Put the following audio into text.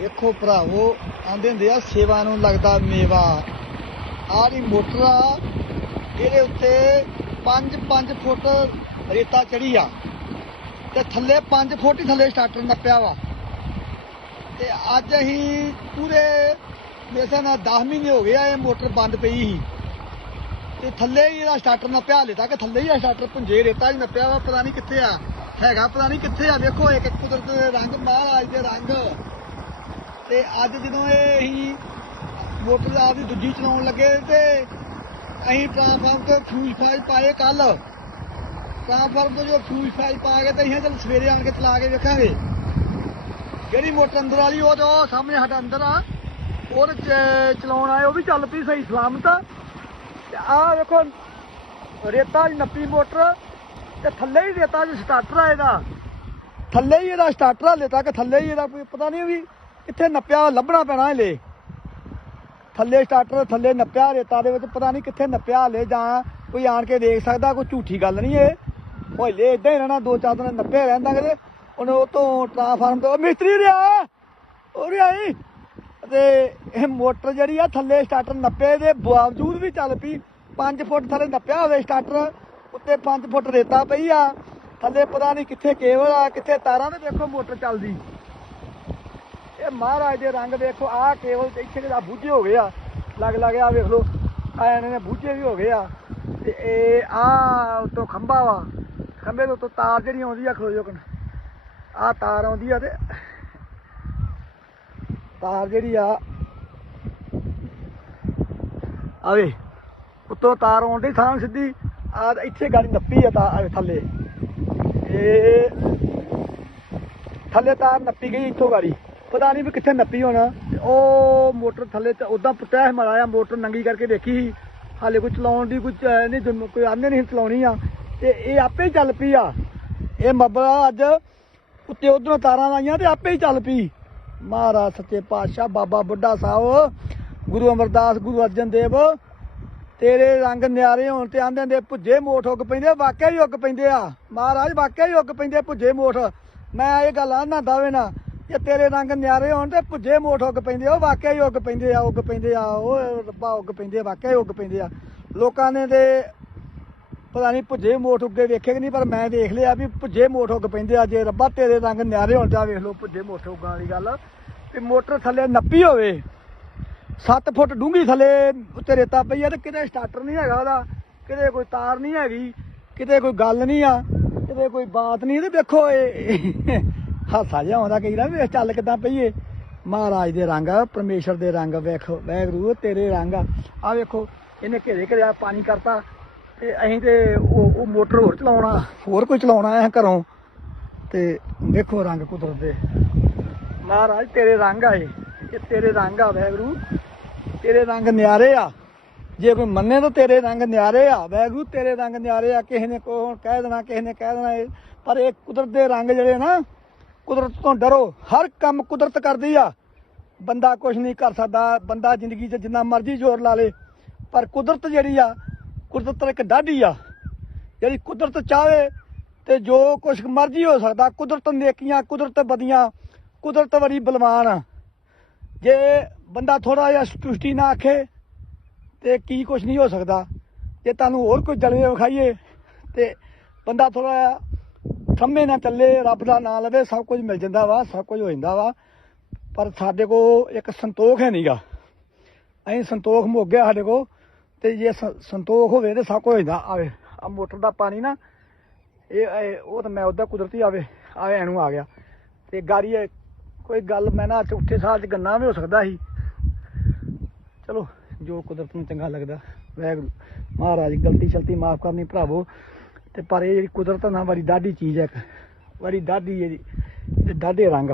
ਵੇਖੋ ਭਰਾਵੋ, ਆਂਦੇ ਹੁੰਦੇ ਆ, ਸੇਵਾ ਨੂੰ ਲੱਗਦਾ ਮੇਵਾ। ਆਹ ਮੋਟਰ ਆ, ਇਹਦੇ ਉੱਤੇ 5-5 ਫੁੱਟ ਰੇਤਾ ਚੜੀ ਆ। ਤੇ ਥੱਲੇ 5 ਫੁੱਟ ਹੀ ਥੱਲੇ ਸਟਾਰਟਰ ਨੱਪਿਆ ਵਾ। ਤੇ ਅੱਜ ਅਸੀਂ ਪੂਰੇ, ਮੇਰੇ ਨਾਲ 10 ਮਹੀਨੇ ਹੋ ਗਏ ਆ ਇਹ ਮੋਟਰ ਬੰਦ ਪਈ ਸੀ। ਤੇ ਥੱਲੇ ਹੀ ਇਹਦਾ ਸਟਾਰਟਰ ਨੱਪਿਆ, ਹਲੇ ਤੱਕ ਥੱਲੇ ਹੀ ਆ ਸਟਾਰਟਰ ਪੁੰਜੇ ਰੇਤਾ ਹੀ ਨੱਪਿਆ ਵਾ, ਪਤਾ ਨਹੀਂ ਕਿੱਥੇ ਆ। ਹੈਗਾ, ਪਤਾ ਨਹੀਂ ਕਿੱਥੇ ਆ, ਵੇਖੋ ਇੱਕ ਕੁਦਰਤ ਦੇ ਰੰਗ, ਮਹਾਰਾਜ ਦੇ ਰੰਗ। ਤੇ ਅੱਜ ਜਦੋਂ ਇਹ ਅਸੀਂ ਮੋਟਰ ਆਪਦੀ ਦੂਜੀ ਚਲਾਉਣ ਲੱਗੇ ਤੇ ਅਸੀਂ ਟ੍ਰਾਂਸਫਾਰਮ ਤੋਂ ਫਿਊਜ਼ ਫਾਈਲ ਪਾਏ ਕੱਲ ਟ੍ਰਾਂਸਫਾਰਮ ਤੋਂ ਜੋ ਫਿਊਜ਼ ਫਾਈਲ ਪਾ ਕੇ ਤੇ ਅਸੀਂ ਚੱਲ ਸਵੇਰੇ ਆਣ ਕੇ ਚਲਾ ਕੇ ਵੇਖਾਂਗੇ। ਜਿਹੜੀ ਮੋਟਰ ਅੰਦਰ ਵਾਲੀ, ਉਹ ਤੇ ਸਾਹਮਣੇ ਸਾਡਾ ਅੰਦਰ ਆ। ਉਹ ਚਲਾਉਣ ਆਏ, ਉਹ ਵੀ ਚੱਲ ਪਈ ਸਹੀ ਸਲਾਮਤ। ਤੇ ਆਹ ਵੇਖੋ, ਰੇਤਾ ਦੀ ਨੱਪੀ ਮੋਟਰ, ਤੇ ਥੱਲੇ ਹੀ ਰੇਤਾ ਜੀ ਸਟਾਰਟਰ ਆ ਇਹਦਾ। ਥੱਲੇ ਹੀ ਇਹਦਾ ਸਟਾਰਟਰ ਹਲੇ ਤੱਕ ਥੱਲੇ ਹੀ ਇਹਦਾ ਕੋਈ ਪਤਾ ਨਹੀਂ ਵੀ ਕਿੱਥੇ ਨੱਪਿਆ, ਲੱਭਣਾ ਪੈਣਾ ਹਲੇ। ਥੱਲੇ ਸਟਾਰਟਰ ਥੱਲੇ ਨੱਪਿਆ ਰੇਤਾ ਦੇ ਵਿੱਚ, ਪਤਾ ਨਹੀਂ ਕਿੱਥੇ ਨੱਪਿਆ ਹਲੇ ਜਾਂ ਕੋਈ ਆਣ ਕੇ ਦੇਖ ਸਕਦਾ, ਕੋਈ ਝੂਠੀ ਗੱਲ ਨਹੀਂ ਇਹ। ਹੋਲੇ ਇਦਾਂ ਹੀ ਰਹਿਣਾ, ਦੋ ਚਾਰ ਦਿਨ ਨੱਪਿਆ ਰਹਿੰਦਾ ਕਿਤੇ। ਉਹਨੇ ਉਹ ਤੋਂ ਟ੍ਰਾਂਸਫਾਰਮ ਤੋਂ ਮਿਸਤਰੀ ਰਿਹਾ ਉਹ ਰਿਆ ਈ। ਤੇ ਇਹ ਮੋਟਰ ਜਿਹੜੀ ਆ, ਥੱਲੇ ਸਟਾਰਟਰ ਨੱਪੇ ਦੇ ਬਾਵਜੂਦ ਵੀ ਚੱਲ ਪਈ। 5 ਫੁੱਟ ਥੱਲੇ ਨੱਪਿਆ ਹੋਵੇ ਸਟਾਰਟਰ ਉੱਤੇ 5 ਫੁੱਟ ਰੇਤਾ ਪਈ ਆ। ਥੱਲੇ ਪਤਾ ਨਹੀਂ ਕਿੱਥੇ ਕੇਵਲ ਆ, ਕਿੱਥੇ ਤਾਰਾਂ ਤੇ ਵੇਖੋ ਮੋਟਰ ਚੱਲਦੀ। ਇਹ ਮਹਾਰਾਜ ਦੇ ਰੰਗ ਵੇਖੋ, ਆਹ ਕੇਵਲ ਇੱਥੇ ਦਾ ਬੂਝੇ ਹੋ ਗਏ ਆ। ਲੱਗ ਲੱਗ ਆ, ਵੇਖ ਲਓ। ਆ ਇਹਨਾਂ ਨੇ ਬੂਝੇ ਵੀ ਹੋ ਗਏ ਆ। ਤੇ ਇਹ ਆ ਉਤੋਂ ਖੰਭਾ ਵਾ। ਖੰਭੇ ਦੇ ਉੱਤੋਂ ਤਾਰ ਜਿਹੜੀ ਆਉਂਦੀ ਆ, ਖਲੋ ਜੋ ਕਨ ਆ ਤਾਰ ਆਉਂਦੀ ਆ ਤੇ ਤਾਰ ਜਿਹੜੀ ਆ ਆਵੇ ਉੱਤੋਂ ਤਾਰ ਆਉਂਦੀ ਥਾਂ ਸਿੱਧੀ। ਆ ਇੱਥੇ ਗਾੜੀ ਨੱਪੀ ਆ ਤਾਰ ਥੱਲੇ। ਇਹ ਥੱਲੇ ਤਾਰ ਨੱਪੀ ਗਈ ਇੱਥੋਂ ਗਾੜੀ। ਪਤਾ ਨਹੀਂ ਵੀ ਕਿੱਥੇ ਨੱਪੀ ਹੋਣਾ। ਤੇ ਉਹ ਮੋਟਰ ਥੱਲੇ ਤੇ ਉਦਾਂ ਪੁੱਟਿਆ ਹੈ ਮਲਾਇਆ ਮੋਟਰ ਨੰਗੀ ਕਰਕੇ ਦੇਖੀ ਸੀ। ਹਾਲੇ ਕੋਈ ਚਲਾਉਣ ਦੀ ਕੋਈ ਚ- ਨਹੀਂ ਕੋਈ ਆਨੇ ਨਹੀਂ ਚਲਾਉਣੀ ਆ। ਤੇ ਇਹ ਆਪੇ ਹੀ ਚੱਲ ਪਈ ਆ। ਇਹ ਮੱਬਾ ਅੱਜ ਉੱਤੇ ਉਧਰੋਂ ਤਾਰਾਂ ਲਾਈਆਂ ਤੇ ਆਪੇ ਹੀ ਚੱਲ ਪਈ। ਮਹਾਰਾਜ ਸੱਚੇ ਪਾਤਸ਼ਾਹ, ਬਾਬਾ ਬੁੱਢਾ ਸਾਹਿਬ, ਗੁਰੂ ਅਮਰਦਾਸ, ਗੁਰੂ ਅਰਜਨ ਦੇਵ, ਤੇਰੇ ਰੰਗ ਨਿਆਰੇ ਹੋਣ ਤੇ ਆਂਦੇ ਦੇ ਭੁੱਜੇ ਮੋਠ ਉੱਗ ਪੈਂਦੇ, ਵਾਕਿਆ ਹੀ ਉੱਗ ਪੈਂਦੇ ਆ। ਮਹਾਰਾਜ, ਵਾਕਿਆ ਹੀ ਉੱਗ ਪੈਂਦੇ ਭੁੱਜੇ ਮੋਠ। ਮੈਂ ਇਹ ਗੱਲ ਆਨਾ ਦਾਵੇ ਨਾ ਜੇ ਤੇਰੇ ਰੰਗ ਨਿਆਰੇ ਹੋਣ ਤੇ ਭੁੱਜੇ ਮੋਠ ਉੱਗ ਪੈਂਦੇ ਆ, ਉਹ ਵਾਕਿਆ ਹੀ ਉੱਗ ਪੈਂਦੇ ਆ ਉੱਗ ਪੈਂਦੇ ਆ ਉਹ ਰੱਬਾ ਉੱਗ ਪੈਂਦੇ ਆ ਵਾਕਿਆ ਹੀ ਉੱਗ ਪੈਂਦੇ ਆ। ਲੋਕਾਂ ਨੇ ਤੇ ਪਤਾ ਨਹੀਂ ਭੁੱਜੇ ਮੋਠ ਉੱਗੇ ਵੇਖੇ ਕਿ ਨਹੀਂ ਪਰ ਮੈਂ ਦੇਖ ਲਿਆ ਵੀ ਭੁੱਜੇ ਮੋਠ ਉੱਗ ਪੈਂਦੇ ਆ। ਜੇ ਰੱਬਾ ਤੇਰੇ ਰੰਗ ਨਿਆਰੇ ਹੋਣ ਜਾ ਵੇਖ ਲਓ ਭੁੱਜੇ ਮੋਠ ਉੱਗਾਂ ਵਾਲੀ ਗੱਲ। ਤੇ ਮੋਟਰ ਥੱਲੇ ਨੱਪੀ ਹੋਵੇ 7 ਫੁੱਟ ਡੂੰਘੀ ਥੱਲੇ ਉੱਤੇ ਰੇਤਾ ਪਈ ਆ ਤੇ ਕਿਤੇ ਸਟਾਰਟਰ ਨਹੀਂ ਹੈਗਾ ਉਹਦਾ ਕਿਤੇ ਕੋਈ ਤਾਰ ਨਹੀਂ ਹੈਗੀ ਕਿਤੇ ਕੋਈ ਗੱਲ ਨਹੀਂ ਆ ਕਿਤੇ ਕੋਈ ਬਾਤ ਨਹੀਂ ਤੇ ਵੇਖੋ ਇਹ ਹਾਸਾ ਜਿਹਾ ਆਉਂਦਾ ਕਈ ਨਾ ਵੀ ਇਹ ਚੱਲ ਕਿਦਾਂ ਪਈਏ। ਮਹਾਰਾਜ ਦੇ ਰੰਗ ਆ, ਪਰਮੇਸ਼ਰ ਦੇ ਰੰਗ, ਵੇਖੋ ਵੈਗਰੂ ਤੇਰੇ ਰੰਗ ਆ। ਵੇਖੋ, ਇਹਨੇ ਘੇਰੇ ਘੇਰਿਆ ਪਾਣੀ ਕਰਤਾ, ਤੇ ਅਸੀਂ ਤੇ ਉਹ ਮੋਟਰ ਹੋਰ ਚਲਾਉਣਾ, ਹੋਰ ਕੋਈ ਚਲਾਉਣਾ ਹੈ ਘਰੋਂ। ਤੇ ਵੇਖੋ ਰੰਗ ਕੁਦਰਤ ਦੇ। ਮਹਾਰਾਜ ਤੇਰੇ ਰੰਗ ਆ ਇਹ ਤੇਰੇ ਰੰਗ ਆ ਵੈਗਰੂ ਤੇਰੇ ਰੰਗ ਨਿਆਰੇ ਆ। ਜੇ ਕੋਈ ਮੰਨੇ ਤਾਂ ਤੇਰੇ ਰੰਗ ਨਿਆਰੇ ਆ। ਵੈਗਰੂ ਤੇਰੇ ਰੰਗ ਨਿਆਰੇ ਆ। ਕਿਸੇ ਨੇ ਕੋ ਕਹਿ ਦੇਣਾ, ਕਿਸੇ ਨੇ ਕਹਿ ਦੇਣਾ ਪਰ ਇਹ ਕੁਦਰਤ ਦੇ ਰੰਗ ਜਿਹੜੇ ਨਾ ਕੁਦਰਤ ਤੋਂ ਡਰੋ, ਹਰ ਕੰਮ ਕੁਦਰਤ ਕਰਦੀ ਆ। ਬੰਦਾ ਕੁਝ ਨਹੀਂ ਕਰ ਸਕਦਾ, ਬੰਦਾ ਜ਼ਿੰਦਗੀ 'ਚ ਜਿੰਨਾ ਮਰਜ਼ੀ ਜ਼ੋਰ ਲਾ ਲੇ, ਪਰ ਕੁਦਰਤ ਜਿਹੜੀ ਆ, ਕੁਦਰਤ ਇੱਕ ਡਾਢੀ ਆ। ਜਿਹੜੀ ਕੁਦਰਤ ਚਾਵੇ ਤੇ ਜੋ ਕੁਝ ਮਰਜ਼ੀ ਹੋ ਸਕਦਾ, ਕੁਦਰਤ ਨੇਕੀਆਂ, ਕੁਦਰਤ ਬਦੀਆਂ ਕੁਦਰਤ ਬੜੀ ਬਲਵਾਨ ਆ। ਜੇ ਬੰਦਾ ਥੋੜਾ ਜਿਹਾ ਸਟੁਸ਼ਟੀ ਨਾ ਆਖੇ ਤੇ ਕੀ ਕੁਝ ਨਹੀਂ ਹੋ ਸਕਦਾ। ਜੇ ਤੁਹਾਨੂੰ ਹੋਰ ਕੋਈ ਜਲਵੇ ਵਿਖਾਈਏ ਤੇ ਬੰਦਾ ਥੋੜਾ ਜਿਹਾ ਥੰਮੇ ਨਾ ਚੱਲੇ, ਰੱਬ ਦਾ ਨਾਮ ਲਵੇ, ਸਭ ਕੁਝ ਮਿਲ ਜਾਂਦਾ ਵਾ, ਸਭ ਕੁਝ ਹੋ ਜਾਂਦਾ ਵਾ। ਪਰ ਸਾਡੇ ਕੋ ਇੱਕ ਸੰਤੋਖ ਹੈ ਨਹੀਂਗਾ ਅਸੀਂ ਸੰਤੋਖ ਮੁੱਕ ਗਿਆ ਸਾਡੇ ਕੋ ਤੇ ਜੇ ਸੰਤੋਖ ਹੋਵੇ ਤੇ ਸਭ ਕੁਝ ਹੋ ਜਾਂਦਾ। ਆਵੇ ਆ ਮੋਟਰ ਦਾ ਪਾਣੀ ਨਾ, ਇਹ ਉਹ ਤਾਂ ਮੈਂ ਉਹਦਾ ਕੁਦਰਤੀ ਆਵੇ ਆਵੇ ਐਨੂੰ ਆ ਗਿਆ। ਤੇ ਗਾੜੀ ਇਹ ਕੋਈ ਗੱਲ, ਮੈਂ ਨਾ ਉੱਠੇ ਸਾਲ ਚ ਗੰਨਾ ਵੀ ਹੋ ਸਕਦਾ ਸੀ। ਚਲੋ, ਜੋ ਕੁਦਰਤ ਨੂੰ ਚੰਗਾ ਲੱਗਦਾ ਵੈਗੁਰੂ ਮਹਾਰਾਜ, ਗਲਤੀ ਸ਼ਲਤੀ ਮਾਫ ਕਰਨੀ ਭਰਾਵੋ। ਤੇ ਪਰ ਇਹ ਜਿਹੜੀ ਕੁਦਰਤ ਨਾ ਵਾਰੀ ਦਾਢੀ ਚੀਜ਼ ਹੈ ਇੱਕ ਬੜੀ ਡਾਢੀ ਇਹਦੀ ਤੇ ਡਾਢੇ ਰੰਗ